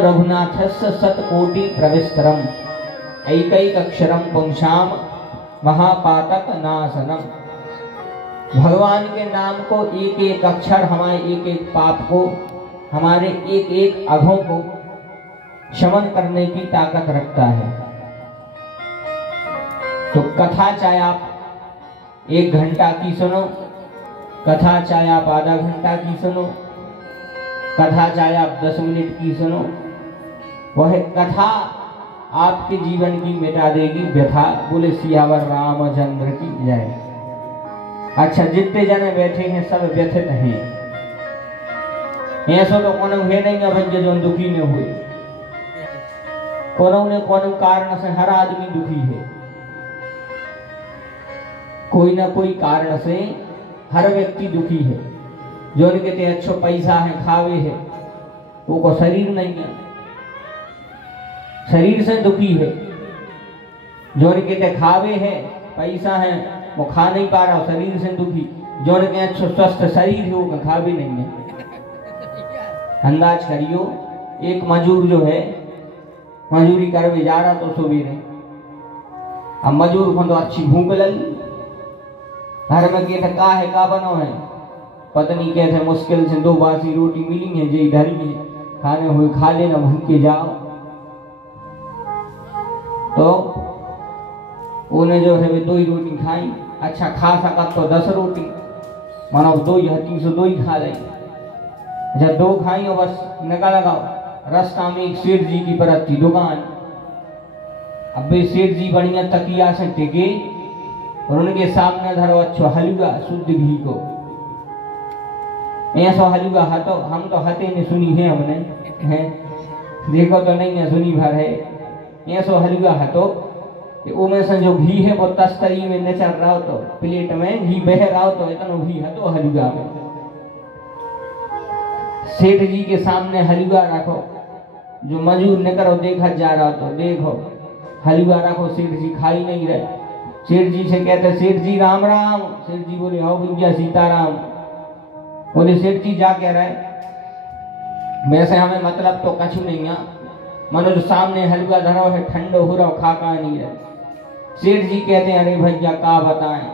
रघुनाथस्य शतकोटि प्रविस्तरम ऐकैकक्षरम पुंसाम महापातक नाशनम। भगवान के नाम को एक एक अक्षर हमारे एक एक पाप को, हमारे एक एक अघों को शमन करने की ताकत रखता है। तो कथा चाहे आप 1 घंटा की सुनो, कथा चाहे आप आधा घंटा की सुनो, कथा चाहे आप 10 मिनट की सुनो, वह कथा आपके जीवन की मिटा देगी व्यथा। बोले सियावर रामचंद्र की जय। अच्छा, जितने जने बैठे हैं सब व्यथित हैं। ऐसा तो कोनो है नहीं है जो दुखी न हुए। कोनो ने कोनो कारण से हर आदमी दुखी है। कोई ना कोई कारण से हर व्यक्ति दुखी है। जो कहते अच्छो पैसा है खावे है, वो को शरीर नहीं है, शरीर से दुखी है। जो कहते खावे है पैसा है, वो खा नहीं पा रहा, शरीर से दुखी। जो कहते अच्छो स्वस्थ शरीर है, वो खा भी नहीं है। अंदाज करियो, एक मजूर जो है मजूरी करवे जा रहा तो सवेरे, अब मजूर को तो अच्छी भूख लगी। घर में कहते का बनो है, पत्नी कहते मुश्किल से 2 बासी रोटी मिली है, जे धरी है, खाने हुए खा लेना, भूखे जाओ। तो उन्हें जो है 2 ही रोटी खाई। अच्छा, खा सका तो 10 रोटी, मानो 2 ही हती सो 2 ही खा ले। जब 2 खाई और बस निकल लगाओ। रास्ता में एक सेठ जी की परत थी दुकान। अब वे सेठ जी बढ़िया तकिया से टिके और उनके सामने धरो अच्छो हलवा शुद्ध घी को। ऐसा हलवा हतो, हम तो हते ने सुनी है हमने, है देखो तो नहीं है, सुनी भर है। ऐसा हलवा हतो कि उमें से जो घी है वो तस्तरी में न चल रहा हो, तो प्लेट में घी बह रहा हो, तो इतना घी हतो हलवा में। सेठ जी के सामने हलवा रखो, जो मजूर न करो देखा जा रहा तो देखो हलवा रखो। सेठ जी खाई नहीं रहे। सेठ जी से कहते सेठ जी राम राम। सेठ जी बोले आओ भैया सीताराम। बोले सेठ जी जा कह रहे, वैसे हमें मतलब तो कछु नहीं है, मनो जो सामने हलवा धरो है ठंडो हो रहा खा नहीं है। सेठ जी कहते हैं अरे भैया का बताएं,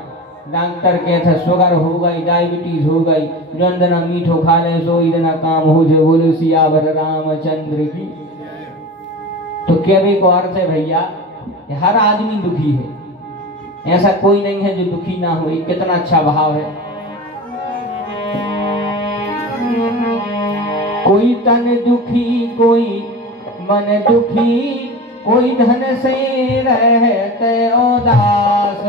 डॉक्टर कहते शुगर हो गई, डायबिटीज हो गई, जंदना मीठो खा ले सो इतना काम हो जाए। बोले सियावर रामचंद्र की। तो कहने को अर्थ है भैया हर आदमी दुखी है, ऐसा कोई नहीं है जो दुखी ना हो। कितना अच्छा भाव है। कोई तन दुखी, कोई मन दुखी, कोई धन से रहते उदास।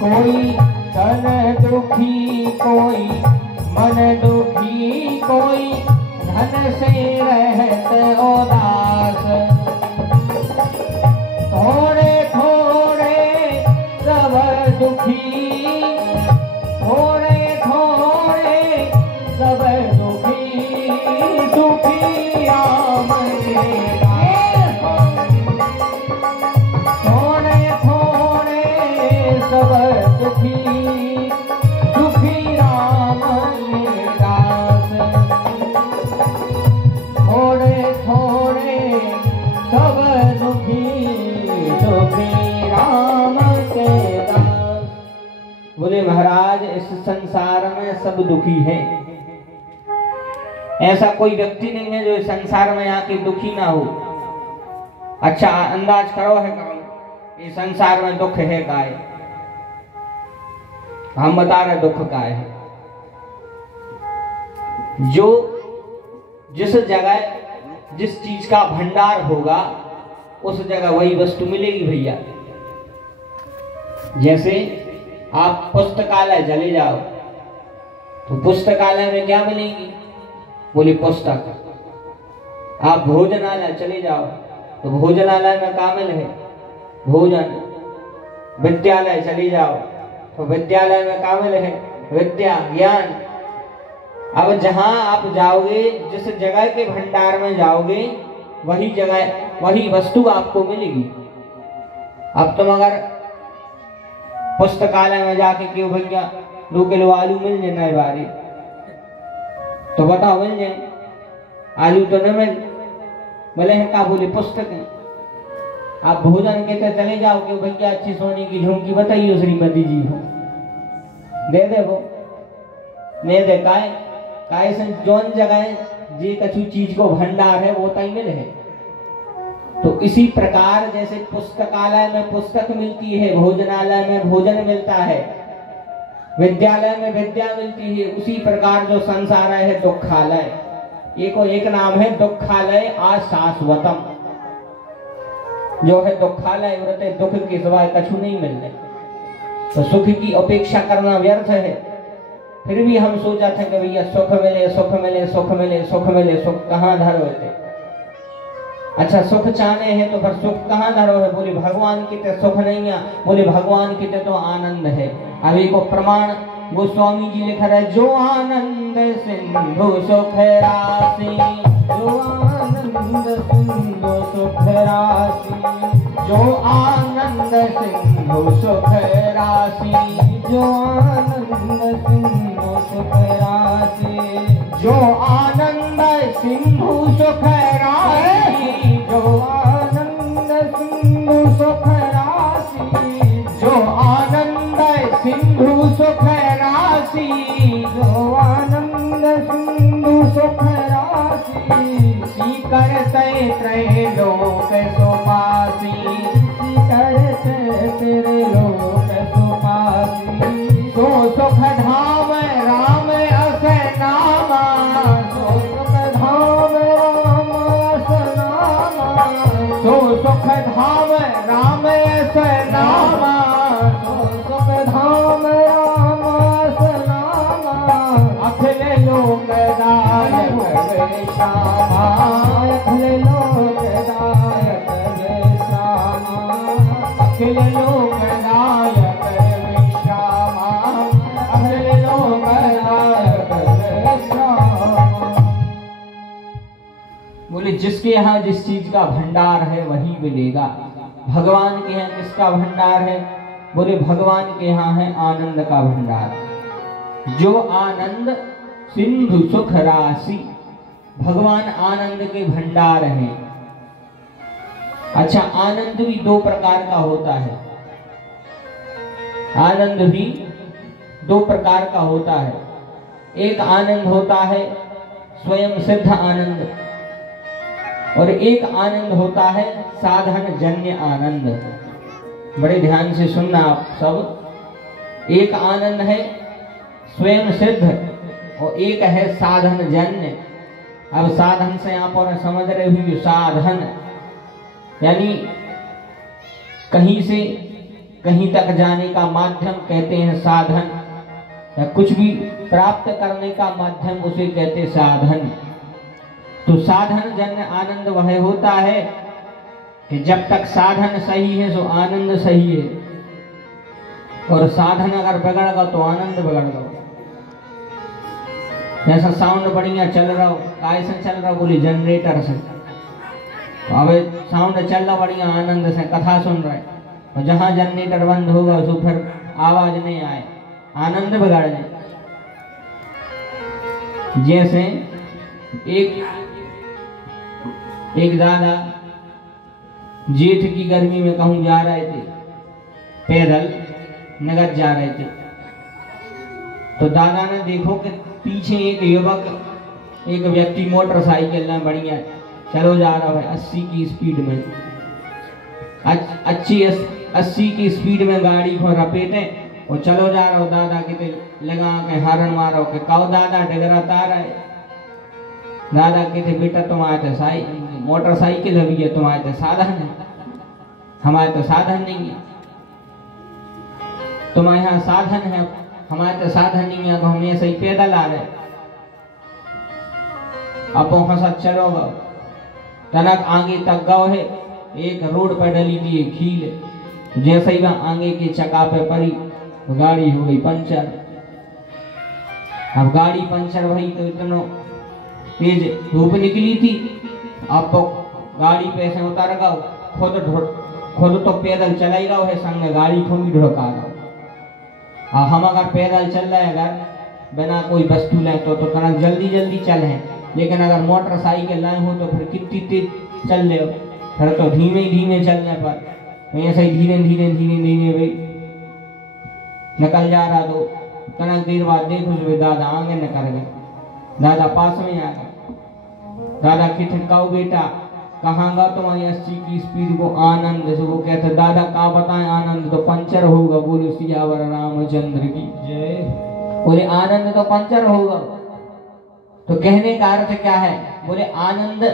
कोई तन दुखी, कोई मन दुखी, कोई धन से रहते उदास। थोड़े थोड़े सब दुखी, थोड़े थोड़े सब दुखी, सुखी राम के दास। थोड़े थोड़े सब दुखी, सुखी राम के दास। थोड़े थोड़े सब दुखी, सुखी राम के दास। बोले महाराज इस संसार में सब दुखी है, ऐसा कोई व्यक्ति नहीं है जो इस संसार में आके दुखी ना हो। अच्छा अंदाज करो है करो इस संसार में दुख है काय? हम बता रहे दुख काय है। जो जिस जगह जिस चीज का भंडार होगा उस जगह वही वस्तु मिलेगी भैया। जैसे आप पुस्तकालय चले जाओ तो पुस्तकालय में क्या मिलेगी? बोली पुस्तक। आप भोजनालय चले जाओ तो भोजनालय में क्या मिले? भोजन। विद्यालय चले जाओ तो विद्यालय में क्या मिले? विद्या ज्ञान। अब जहां आप जाओगे, जिस जगह के भंडार में जाओगे, वही जगह वही वस्तु आपको मिलेगी। अब तुम अगर पुस्तकालय में जाके क्यों भैया 2 किलो आलू मिल जाए नए बारे, तो बताओ मिल जाए? आलू तो न मिल, बोले हैं का बोले पुस्तक है। आप भोजन के तो चले जाओ कि भैया अच्छी सोने की झुमकी बताइए श्रीमती जी हो, दे दे वो नहीं दे काय से जौन जगह जी कछु चीज को भंडार है वो तई मिले है। तो इसी प्रकार जैसे पुस्तकालय में पुस्तक मिलती है, भोजनालय में भोजन मिलता है, विद्यालय में विद्या मिलती है, उसी प्रकार जो संसार है दुखालय, एक नाम है दुखालय अशाश्वतम। जो है दुखालय व्रते दुख के सिवाय कछु नहीं मिलने, तो सुख की अपेक्षा करना व्यर्थ है। फिर भी हम सोचा था कि भैया सुख मिले सुख मिले सुख मिले सुख मिले, सुख कहाँ धरो है? अच्छा सुख चाहने हैं तो फिर सुख कहाँ धरो है? बोले भगवान की ते सुख नहीं है, बोले भगवान की ते तो आनंद है। अभी को प्रमाण गोस्वामी जी लिख रहे, जो आनंद सिंधु सुख राशि, जो आनंद सिंधु सुख राशि, जो आनंद सिंधु सुख राशि, जो आनंद सिंधु सुख राशि, जो आनंद सिंधु सुख राशि, जो आनंद सिंधु सुख राशि, जो आनंद सिंधु सुख राशि, जो आनंद सिंधु सुख राशि, करते त्रैलोक सुपासी, करते त्रिलोक सुपासी, सो सुख धाम राम अस नामा, सो सुख धाम राम अस नामा, सो सुख धाम राम अस नामा, सो सुख धाम राम अस नामा, अखिल लोकदायक वे श्यामा, अखिल लोकदायक वे श्यामा, अखिल लोकदायक वे श्यामा, अखिल लोकदायक वे श्यामा। बोले जिसके यहाँ जिस चीज का भंडार है वही मिलेगा। भगवान के यहाँ किसका भंडार है? बोले भगवान के यहाँ है आनंद का भंडार। जो आनंद सिंधु सुख राशि, भगवान आनंद के भंडार हैं। अच्छा आनंद भी 2 प्रकार का होता है, आनंद भी 2 प्रकार का होता है। एक आनंद होता है स्वयं सिद्ध आनंद, और एक आनंद होता है साधन जन्य आनंद। बड़े ध्यान से सुनना आप सब। एक आनंद है स्वयं सिद्ध और एक है साधन जन्य। अब साधन से आप और समझ रहे हो, साधन यानी कहीं से कहीं तक जाने का माध्यम कहते हैं साधन, या कुछ भी प्राप्त करने का माध्यम उसे कहते साधन। तो साधन जन्य आनंद वह होता है कि जब तक साधन सही है तो आनंद सही है, और साधन अगर बिगड़ गया तो आनंद बिगड़ गया। जैसा साउंड बढ़िया चल रहा हो, काय से चल रहा हो? बोली जनरेटर से। तो अब साउंड चल रहा बढ़िया आनंद से, कथा सुन रहे, और जहां जनरेटर बंद होगा तो फिर आवाज नहीं आए, आनंद बिगाड़ने। जैसे एक दादा जेठ की गर्मी में कहूं जा रहे थे, पैदल नगद जा रहे थे, तो दादा ने देखो कि पीछे एक युवक, एक व्यक्ति मोटरसाइकिल में बढ़िया चलो जा रहा है 80 की स्पीड में, अच्छी 80 की स्पीड में गाड़ी को रपेटे और चलो जा रहा हो। दादा के लगा के हारन मारो के कहो दादा डगराता रहा है। दादा कहते बेटा तुम्हारे तो मोटरसाइकिल अभी है, तुम्हारे तो साधन है, हमारे तो साधन नहीं है। तुम्हारे यहाँ साधन है, हमारे तो साधन नहीं है, तो हम ऐसे ही पैदल आ रहे। अब वहां साथ चलोगा तनक आगे तक गाँव है, एक रोड पर डली थी एक खील, जैसे ही वहां आगे के चक्का पे पड़ी गाड़ी हो गई पंचर। अब गाड़ी पंचर भई तो इतना तेज धूप निकली थी, अब तो गाड़ी पे से उतर गया, खुद खुद तो पैदल चला ही रहो है, संग गाड़ी को भी ढुका रहो। हम अगर पैदल चल रहे अगर बिना कोई वस्तु लें तो तनक जल्दी जल्दी चल हैं, लेकिन अगर मोटरसाइकिल लाए हो तो फिर कितनी तेज चल रहे हो, फिर तो धीमे धीमे चलने पर ऐसे ही धीरे धीरे धीरे धीरे भाई निकल जा रहा। तो तनक देर बाद देखो जो दादा आगे निकल गए, दादा पास में आ गए। दादा कितने कहो बेटा कहाँ गा तुम्हारी 80 की स्पीड को आनंद से। वो कहते दादा का बताएं आनंद तो पंचर होगा। बोलो सियावर रामचंद्र की जय। बोले आनंद तो पंचर होगा। तो कहने का अर्थ क्या है? बोले आनंद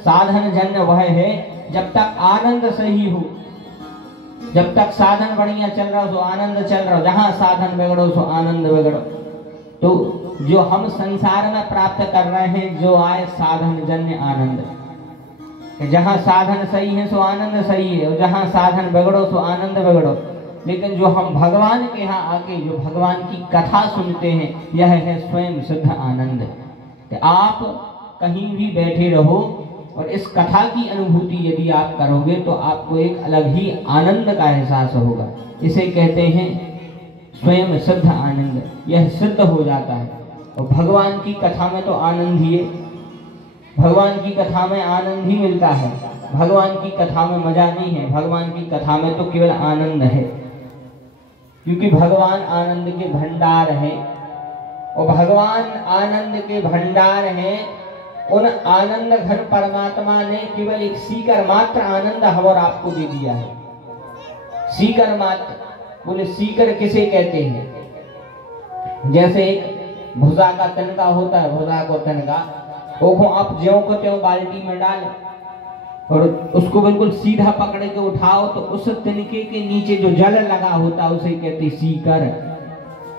साधन जन्य वह है जब तक आनंद सही हो, जब तक साधन बढ़िया चल रहा हो तो आनंद चल रहा हो, जहां साधन बिगड़ो तो आनंद बिगड़ो। तो जो हम संसार में प्राप्त कर रहे हैं जो आए साधन जन्य आनंद, जहां साधन सही है सो आनंद सही है, और जहां साधन बिगड़ो तो आनंद बिगड़ो। लेकिन जो हम भगवान के यहाँ आके जो भगवान की कथा सुनते हैं यह है स्वयं सिद्ध आनंद। कि आप कहीं भी बैठे रहो और इस कथा की अनुभूति यदि आप करोगे तो आपको एक अलग ही आनंद का एहसास होगा। इसे कहते हैं स्वयं सिद्ध आनंद, यह सिद्ध हो जाता है। और भगवान की कथा में तो आनंद ही है, भगवान की कथा में आनंद ही मिलता है। भगवान की कथा में मजा नहीं है, भगवान की कथा में तो केवल आनंद है, क्योंकि भगवान आनंद के भंडार है। और भगवान आनंद के भंडार हैं, उन आनंद घन परमात्मा ने केवल एक सीकर मात्र आनंद हम और आपको दे दिया है। सीकर मात्र, बोले सीकर किसे कहते हैं? जैसे एक भुजा का तिनका होता है, भुजा को तिनका वो आप ज्यों को त्यों बाल्टी में डाल और उसको बिल्कुल सीधा पकड़ के उठाओ तो उस तिनके के नीचे जो जल लगा होता है उसे कहते सीकर।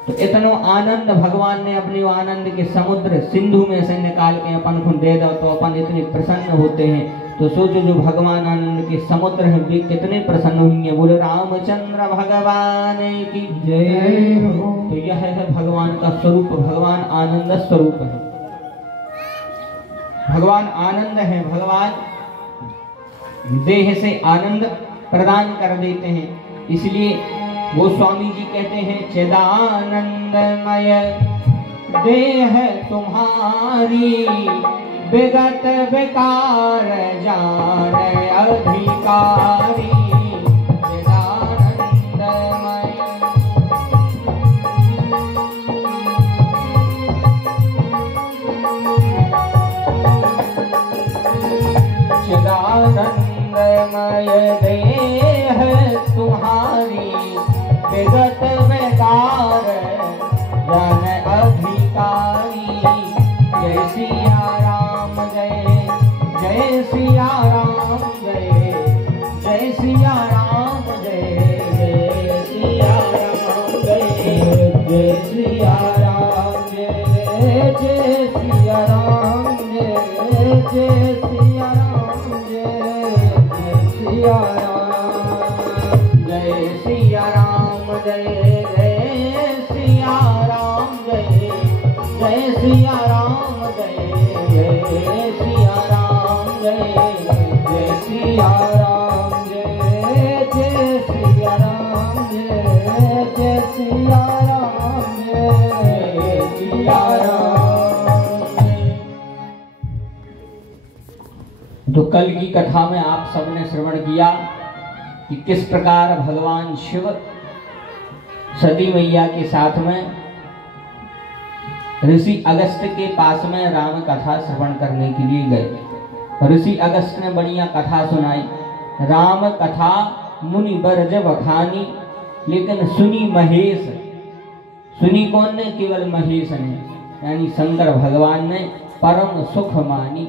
तो इतना आनंद भगवान ने अपने आनंद के समुद्र सिंधु में से निकाल के अपन को दे दो तो अपन इतने प्रसन्न होते हैं। तो सोचो जो भगवान आनंद के समुद्र हैं वे कितने प्रसन्न होंगे। बोले रामचंद्र भगवान की जय। तो यह है भगवान का स्वरूप, भगवान आनंद स्वरूप है, भगवान आनंद है। भगवान देह से आनंद प्रदान कर देते हैं। इसलिए गोस्वामी जी कहते हैं चिदानंदमय देह तुम्हारी विगत विकार जान अधिकारी। चिदानंदमय देह तुम्हारी विगत विकार जन अधिकारी। जय सिया राम जय, जय सिया राम जय, जय सिया राम जय, जय सिया राम जय, जय सिया राम जय, जय सिया राम जय, जय सिया राम जय, जय सिया राम, जय सिया राम जय, जय सिया राम जय, जय सिया राम जय, जय सिया राम जय, जय सिया राम जय, जय सिया राम जय, जय सिया राम जय, जय सिया राम। तो कल की कथा में आप सबने श्रवण किया कि किस प्रकार भगवान शिव सती मैया के साथ में ऋषि अगस्त के पास में राम कथा श्रवण करने के लिए गए। ऋषि अगस्त ने बढ़िया कथा सुनाई, राम कथा मुनि बरज बखानी। लेकिन सुनी महेश, सुनी कौन ने? केवल महेश ने, यानी शंकर भगवान ने परम सुख मानी।